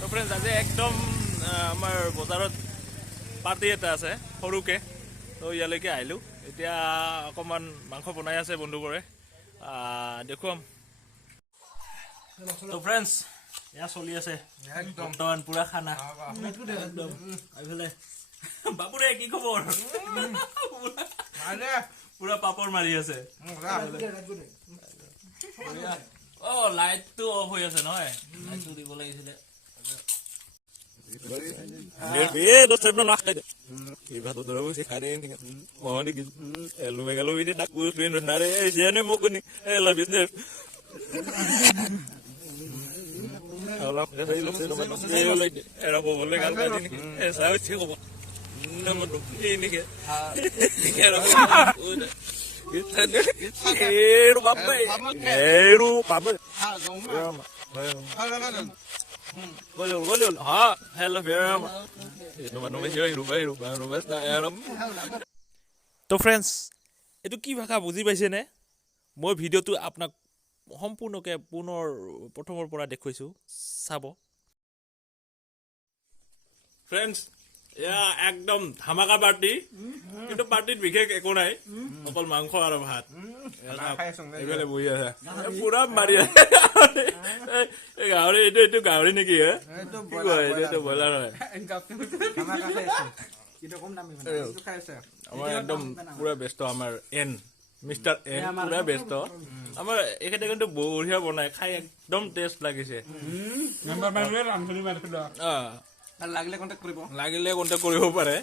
তো ফ্ৰেণ্ডছ আজি একদম আমাৰ বজাৰত পাৰ্টি এটা আছে সৰুকে, তো ইয়ালৈকে আহিলোঁ। এতিয়া অকণমান মাংস বনাই আছে বন্ধুবোৰে, দেখুৱাম। তো ফ্ৰেণ্ডছ এয়া চলি আছে বৰ্তমান পুৰা খানা একদম। এইফালে বাপুৰে কি খবৰ? পুৰা পাপৰ মাৰি আছে। লাইটটো অফ হৈ আছে নহয়, লাইটটো দিব লাগিছিলে। তো ফ্ৰেণ্ডছ এইটো কি ভাষা বুজি পাইছেনে? মই ভিডিঅ'টো আপোনাক সম্পূৰ্ণকৈ পুনৰ প্ৰথমৰ পৰা দেখুৱাইছোঁ, চাব। ফ্ৰেণ্ডছ এয়া একদম ধামাকা পাৰ্টি, কিন্তু পাৰ্টিত বিশেষ একো নাই, অকল মাংস আৰু ভাত। এইফালে বহি আছে পুৰা মাৰি আছে গাহৰি। এইটো গাহৰি নেকি? কি কয় এইটো ব্ৰইলাৰ হয়। আমাৰ একদম পুৰা ব্যস্ত, আমাৰ মিষ্টাৰ এন পুৰা ব্যস্ত। আমাৰ এখেতে কিন্তু বঢ়িয়া বনাই, খাই একদম টেষ্ট লাগিছে। লাগিলে কণ্টেক্ট কৰিব পাৰে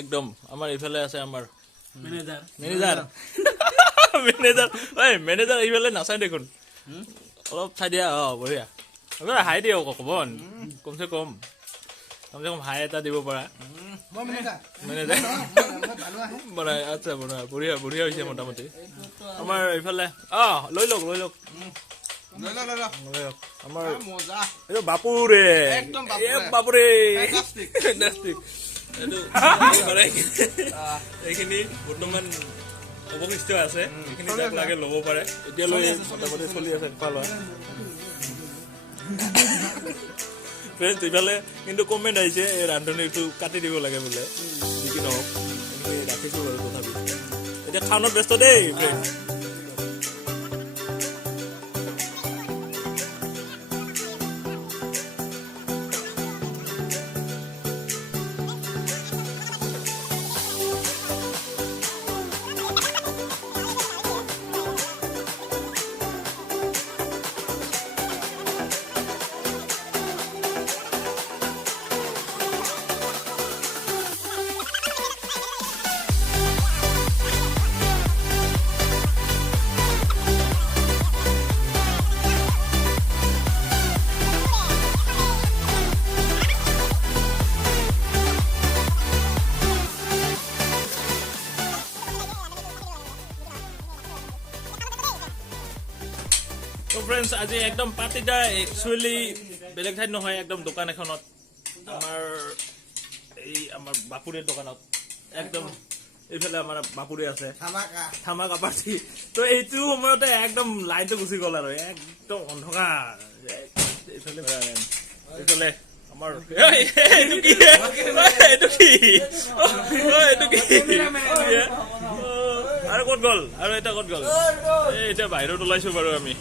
একদম। আমাৰ এইফালে আছে আমাৰ মেনেজাৰ মেনেজাৰ এইফালে নাচাই দেখোন, অলপ চাই দিয়া। বঢ়িয়া, হাই দিয়ক অকণমান, কমচে কম হাই এটা দিব পাৰা। মেনেজাৰ বনাই আচ্ছা, বঢ়িয়া হৈছে মোটামুটি। আমাৰ এইফালে লৈ লওক আমাৰ এইটো বাপুৰে এইখিনি বৰ্তমান অৱশিষ্ট আছে, এইখিনি যাক লাগে ল'ব পাৰে। এতিয়ালৈ মোটামুটি চলি আছে খোৱা লোৱা। ফ্ৰেণ্ডছ ইফালে কিন্তু কমেণ্ট আহিছে এই ৰান্ধনীটো কাটি দিব লাগে বোলে, যি কি নহওক ৰাখিছোঁ বাৰু। তথাপি এতিয়া খানাত ব্যস্ত দেই ফ্ৰেণ্ডছ। তো ফ্ৰেণ্ডছ আজি একদম পাৰ্টিটা একচুৱেলি বেলেগ ঠাইত নহয়, একদম দোকান এখনত, আমাৰ বাপুৰে দোকানত। একদম এইফালে আমাৰ বাপুৰে আছে, ধামাকা পাৰ্টি। তো এইটো সময়তে একদম লাইনটো গুচি গ'ল আৰু একদম অন্ধকাৰ। এইফালে আমাৰ আৰু ক'ত গ'ল? আৰু এটা ক'ত গ'ল? এতিয়া বাহিৰত ওলাইছো বাৰু আমি।